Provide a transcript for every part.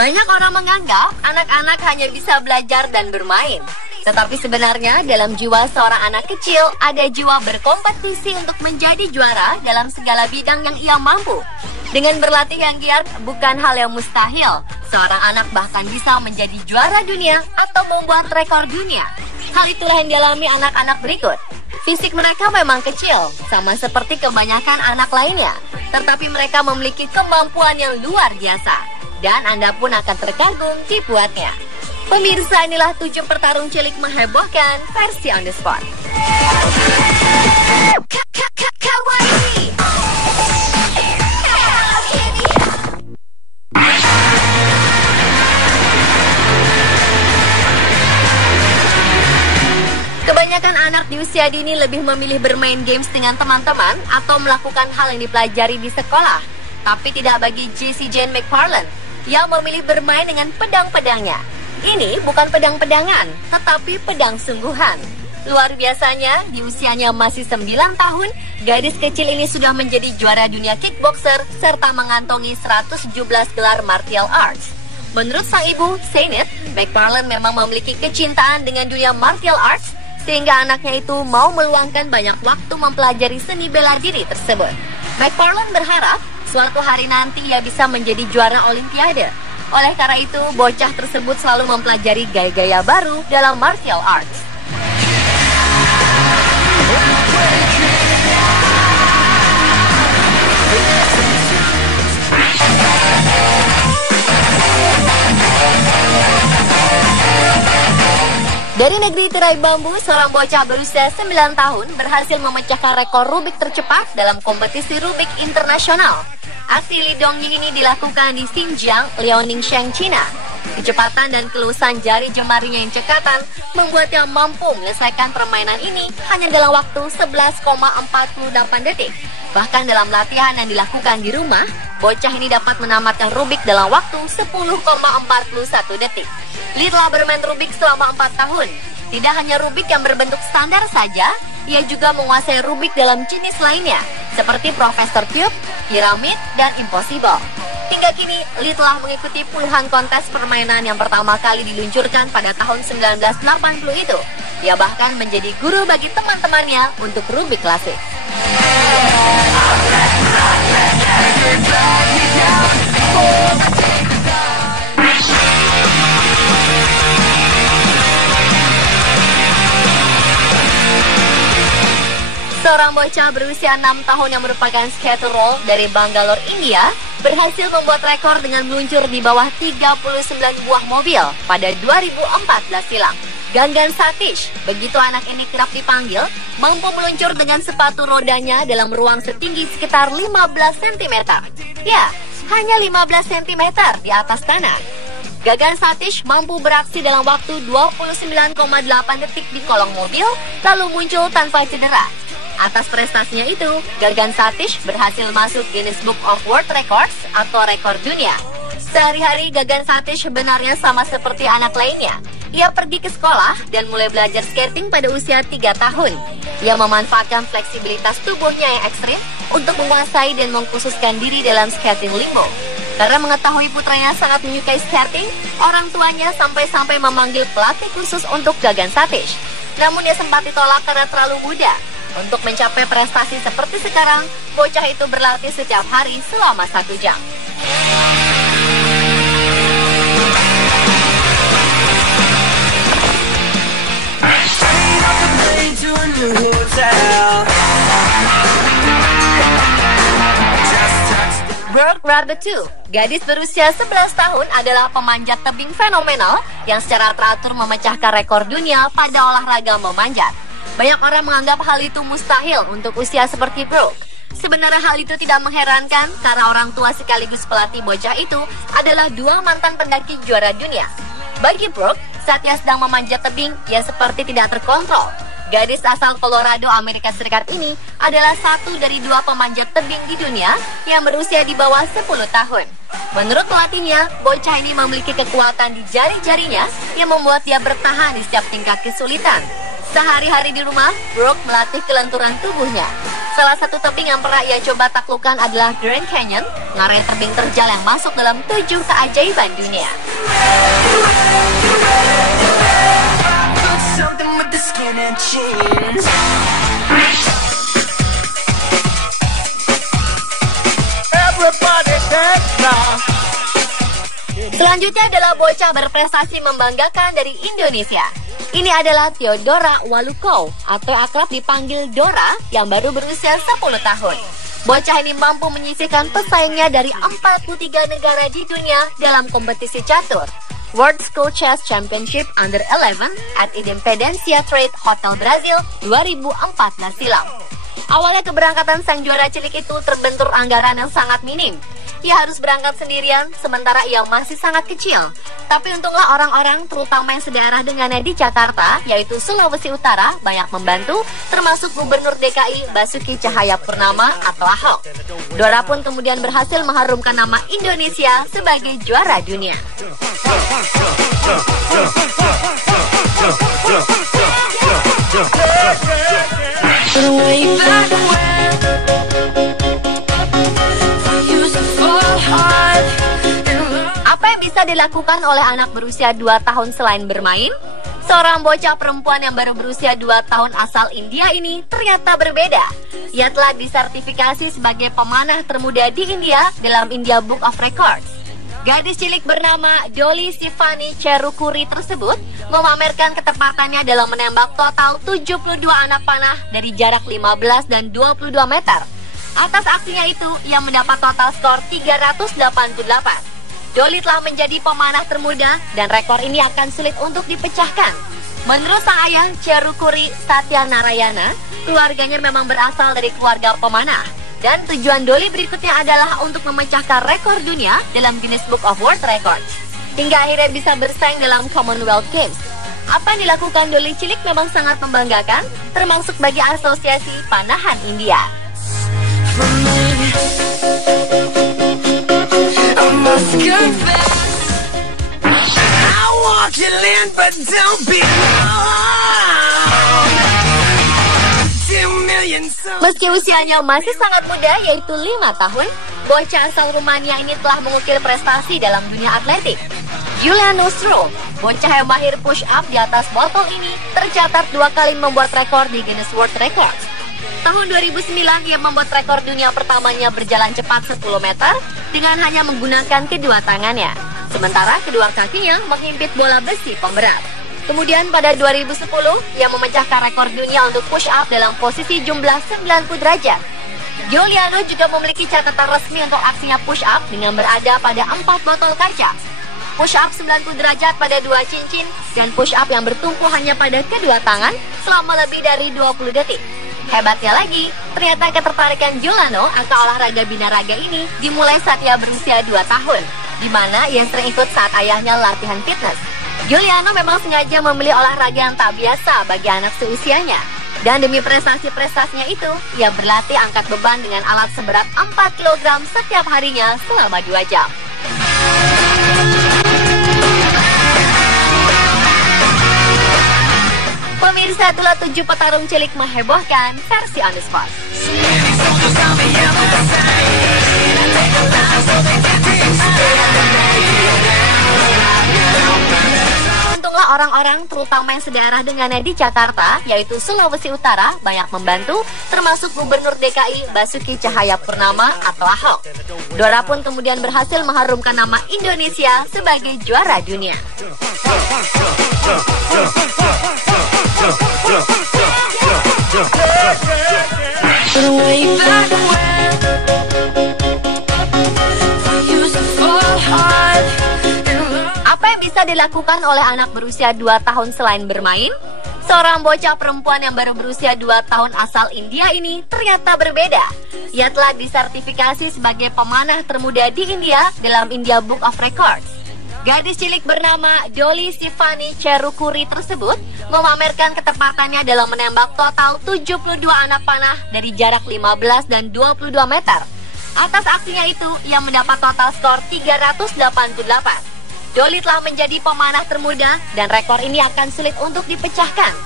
Banyak orang menganggap anak-anak hanya bisa belajar dan bermain. Tetapi sebenarnya dalam jiwa seorang anak kecil ada jiwa berkompetisi untuk menjadi juara dalam segala bidang yang ia mampu. Dengan berlatih yang giat bukan hal yang mustahil. Seorang anak bahkan bisa menjadi juara dunia atau membuat rekor dunia. Hal itulah yang dialami anak-anak berikut. Fisik mereka memang kecil, sama seperti kebanyakan anak lainnya. Tetapi mereka memiliki kemampuan yang luar biasa. Dan Anda pun akan terkagum dibuatnya. Pemirsa, inilah 7 petarung cilik menghebohkan versi on the spot. Kebanyakan anak di usia dini lebih memilih bermain games dengan teman-teman atau melakukan hal yang dipelajari di sekolah. Tapi tidak bagi Jessie Jane McFarland yang memilih bermain dengan pedang-pedangnya. Ini bukan pedang-pedangan, tetapi pedang sungguhan. Luar biasanya, di usianya masih 9 tahun, gadis kecil ini sudah menjadi juara dunia kickboxer serta mengantongi 117 gelar martial arts. Menurut sang ibu, Seinit, McFarland memang memiliki kecintaan dengan dunia martial arts, sehingga anaknya itu mau meluangkan banyak waktu mempelajari seni bela diri tersebut. McFarland berharap suatu hari nanti ia bisa menjadi juara olimpiade. Oleh karena itu, bocah tersebut selalu mempelajari gaya-gaya baru dalam martial arts. Dari negeri tirai bambu, seorang bocah berusia 9 tahun berhasil memecahkan rekor Rubik tercepat dalam kompetisi Rubik internasional. Aksi Li Dongying ini dilakukan di Xinjiang, Liaoningsing, China. Kecepatan dan keluasan jari jemarinya yang cekatan membuatnya mampu menyelesaikan permainan ini hanya dalam waktu 11,48 detik. Bahkan dalam latihan yang dilakukan di rumah, bocah ini dapat menamatkan Rubik dalam waktu 10,41 detik. Li telah bermain Rubik selama 4 tahun. Tidak hanya Rubik yang berbentuk standar saja, ia juga menguasai Rubik dalam jenis lainnya, seperti Professor Cube, Piramid, dan Impossible. Hingga kini, Li telah mengikuti puluhan kontes permainan yang pertama kali diluncurkan pada tahun 1980 itu. Ia bahkan menjadi guru bagi teman-temannya untuk Rubik klasik. Seorang bocah berusia 6 tahun yang merupakan skater roll dari Bangalore, India, berhasil membuat rekor dengan meluncur di bawah 39 buah mobil pada 2014 silam. Gangan Satish, begitu anak ini kerap dipanggil, mampu meluncur dengan sepatu rodanya dalam ruang setinggi sekitar 15 cm. Ya, hanya 15 cm di atas tanah. Gangan Satish mampu beraksi dalam waktu 29,8 detik di kolong mobil, lalu muncul tanpa cedera. Atas prestasinya itu, Gangan Satish berhasil masuk Guinness Book of World Records atau rekor dunia. Sehari-hari Gangan Satish sebenarnya sama seperti anak lainnya. Ia pergi ke sekolah dan mulai belajar skating pada usia 3 tahun. Ia memanfaatkan fleksibilitas tubuhnya yang ekstrim untuk menguasai dan mengkhususkan diri dalam skating limbo. Karena mengetahui putranya sangat menyukai skating, orang tuanya sampai-sampai memanggil pelatih khusus untuk Gangan Satish. Namun ia sempat ditolak karena terlalu muda. Untuk mencapai prestasi seperti sekarang, bocah itu berlatih setiap hari selama 1 jam. Brooke Raboutou, gadis berusia 11 tahun adalah pemanjat tebing fenomenal yang secara teratur memecahkan rekor dunia pada olahraga memanjat. Banyak orang menganggap hal itu mustahil untuk usia seperti Brooke. Sebenarnya hal itu tidak mengherankan karena orang tua sekaligus pelatih bocah itu adalah 2 mantan pendaki juara dunia. Bagi Brooke, saat ia sedang memanjat tebing, ia seperti tidak terkontrol. Gadis asal Colorado, Amerika Serikat ini adalah satu dari 2 pemanjat tebing di dunia yang berusia di bawah 10 tahun. Menurut pelatihnya, bocah ini memiliki kekuatan di jari-jarinya yang membuat dia bertahan di setiap tingkat kesulitan. Sehari-hari di rumah, Brooke melatih kelenturan tubuhnya. Salah satu tebing yang pernah ia coba taklukkan adalah Grand Canyon, ngarai tebing terjal yang masuk dalam 7 keajaiban dunia. Selanjutnya adalah bocah berprestasi membanggakan dari Indonesia. Ini adalah Theodora Walukow atau akrab dipanggil Dora yang baru berusia 10 tahun. Bocah ini mampu menyisihkan pesaingnya dari 43 negara di dunia dalam kompetisi catur World School Chess Championship Under 11 at Independencia Trade Hotel Brazil 2014 silam. Awalnya keberangkatan sang juara cilik itu terbentur anggaran yang sangat minim. Ia harus berangkat sendirian sementara ia masih sangat kecil. Tapi untunglah orang-orang terutama yang sedaerah dengannya di Jakarta, yaitu Sulawesi Utara, banyak membantu, termasuk Gubernur DKI Basuki Cahayapurnama atau Ahok. Dora pun kemudian berhasil mengharumkan nama Indonesia sebagai juara dunia. Apa yang bisa dilakukan oleh anak berusia 2 tahun selain bermain? Seorang bocah perempuan yang baru berusia 2 tahun asal India ini ternyata berbeda. Ia telah disertifikasi sebagai pemanah termuda di India dalam India Book of Records. Gadis cilik bernama Dolly Sivani Cherukuri tersebut memamerkan ketepatannya dalam menembak total 72 anak panah dari jarak 15 dan 22 meter. Atas aksinya itu, ia mendapat total skor 388. Dolly telah menjadi pemanah termuda dan rekor ini akan sulit untuk dipecahkan. Menurut sang ayah Cherukuri Satya Narayana, keluarganya memang berasal dari keluarga pemanah. Dan tujuan Dolly berikutnya adalah untuk memecahkan rekor dunia dalam Guinness Book of World Records. Hingga akhirnya bisa bersaing dalam Commonwealth Games. Apa yang dilakukan Dolly cilik memang sangat membanggakan, termasuk bagi Asosiasi Panahan India. Meski usianya masih sangat muda, yaitu 5 tahun, bocah asal Rumania ini telah mengukir prestasi dalam dunia atletik. Julian Nostro, bocah yang mahir push-up di atas botol ini, tercatat 2 kali membuat rekor di Guinness World Records. Tahun 2009, ia membuat rekor dunia pertamanya berjalan cepat 10 meter dengan hanya menggunakan kedua tangannya. Sementara kedua kakinya menghimpit bola besi pemberat. Kemudian pada 2010, ia memecahkan rekor dunia untuk push-up dalam posisi jumlah 90 derajat. Giuliano juga memiliki catatan resmi untuk aksinya push-up dengan berada pada 4 botol kaca. Push-up 90 derajat pada 2 cincin, dan push-up yang bertumpu hanya pada kedua tangan selama lebih dari 20 detik. Hebatnya lagi, ternyata ketertarikan Giuliano akan olahraga binaraga ini dimulai saat ia berusia 2 tahun, di mana ia sering ikut saat ayahnya latihan fitness. Giuliano memang sengaja memilih olahraga yang tak biasa bagi anak seusianya. Dan demi prestasi-prestasinya itu, ia berlatih angkat beban dengan alat seberat 4 kg setiap harinya selama 2 jam. Pemirsa, itulah 7 petarung cilik menghebohkan versi On The Spot. Untunglah orang-orang terutama yang sedaerah dengannya di Jakarta, yaitu Sulawesi Utara, banyak membantu, termasuk Gubernur DKI Basuki Cahayapurnama atau Ahok. Dora pun kemudian berhasil mengharumkan nama Indonesia sebagai juara dunia. Apa yang bisa dilakukan oleh anak berusia 2 tahun selain bermain? Seorang bocah perempuan yang baru berusia 2 tahun asal India ini ternyata berbeda. Ia telah disertifikasi sebagai pemanah termuda di India dalam India Book of Records. Gadis cilik bernama Dolly Sivani Cherukuri tersebut memamerkan ketepatannya dalam menembak total 72 anak panah dari jarak 15 dan 22 meter. Atas aksinya itu, ia mendapat total skor 388. Dolly telah menjadi pemanah termuda dan rekor ini akan sulit untuk dipecahkan.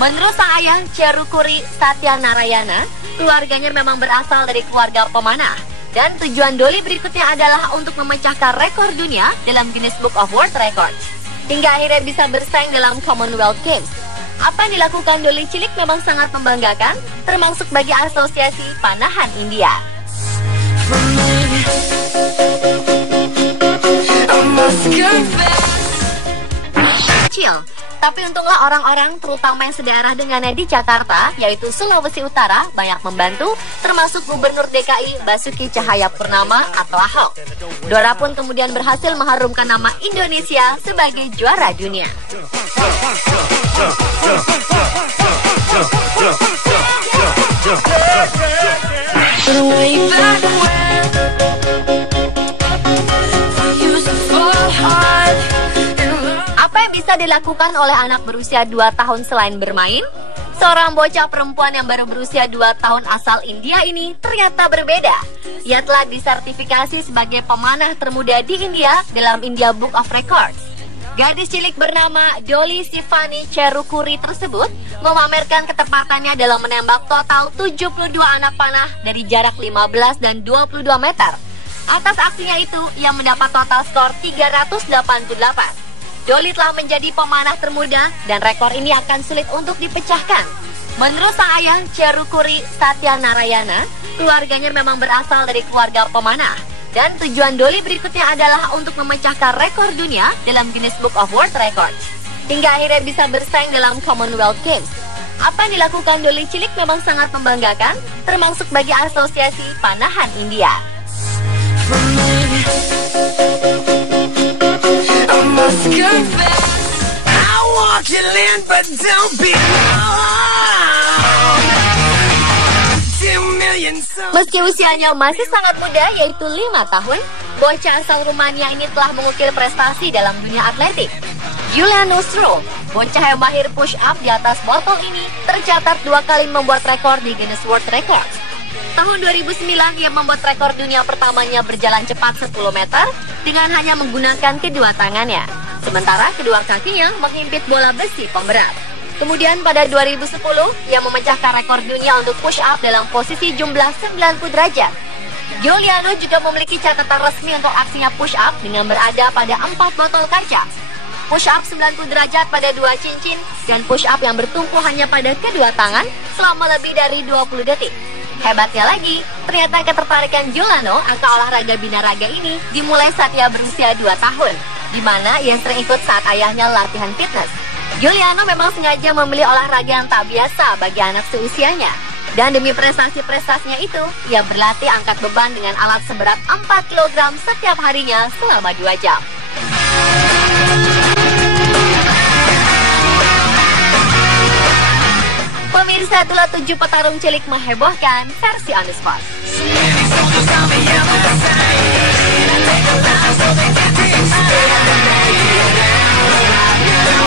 Menurut sang ayah, Cherukuri Satya Narayana, keluarganya memang berasal dari keluarga pemanah. Dan tujuan Dolly berikutnya adalah untuk memecahkan rekor dunia dalam Guinness Book of World Records. Hingga akhirnya bisa bersaing dalam Commonwealth Games. Apa yang dilakukan Dolly cilik memang sangat membanggakan, termasuk bagi Asosiasi Panahan India. Kecil, tapi untunglah orang-orang terutama yang sedaerah dengannya di Jakarta, yaitu Sulawesi Utara, banyak membantu, termasuk Gubernur DKI Basuki Cahayapurnama atau Ahok. Dora pun kemudian berhasil mengharumkan nama Indonesia sebagai juara dunia. Apa yang bisa dilakukan oleh anak berusia 2 tahun selain bermain? Seorang bocah perempuan yang baru berusia 2 tahun asal India ini ternyata berbeda. Ia telah disertifikasi sebagai pemanah termuda di India dalam India Book of Records. Gadis cilik bernama Dolly Sivani Cherukuri tersebut memamerkan ketepatannya dalam menembak total 72 anak panah dari jarak 15 dan 22 meter. Atas aksinya itu, ia mendapat total skor 388. Dolly telah menjadi pemanah termuda dan rekor ini akan sulit untuk dipecahkan. Menurut sang ayah, Cherukuri Satya Narayana, keluarganya memang berasal dari keluarga pemanah. Dan tujuan Dolly berikutnya adalah untuk memecahkan rekor dunia dalam Guinness Book of World Records. Hingga akhirnya bisa bersaing dalam Commonwealth Games. Apa yang dilakukan Dolly cilik memang sangat membanggakan, termasuk bagi Asosiasi Panahan India. Meski usianya masih sangat muda, yaitu 5 tahun, bocah asal Rumania ini telah mengukir prestasi dalam dunia atletik. Giuliano Stroh, bocah yang mahir push up di atas botol ini, tercatat 2 kali membuat rekor di Guinness World Records. Tahun 2009, ia membuat rekor dunia pertamanya berjalan cepat 10 meter dengan hanya menggunakan kedua tangannya. Sementara kedua kakinya menghimpit bola besi pemberat. Kemudian pada 2010, ia memecahkan rekor dunia untuk push up dalam posisi jumlah 90 derajat. Giuliano juga memiliki catatan resmi untuk aksinya push up dengan berada pada 4 botol kaca. Push up 90 derajat pada 2 cincin dan push up yang bertumpu hanya pada kedua tangan selama lebih dari 20 detik. Hebatnya lagi, ternyata ketertarikan Giuliano akan olahraga binaraga ini dimulai saat ia berusia 2 tahun, di mana ia sering ikut saat ayahnya latihan fitness. Giuliano memang sengaja memilih olahraga yang tak biasa bagi anak seusianya. Dan demi prestasi-prestasinya itu, ia berlatih angkat beban dengan alat seberat 4 kg setiap harinya selama 2 jam. Pemirsa, itulah 7 petarung cilik menghebohkan versi On The Spot.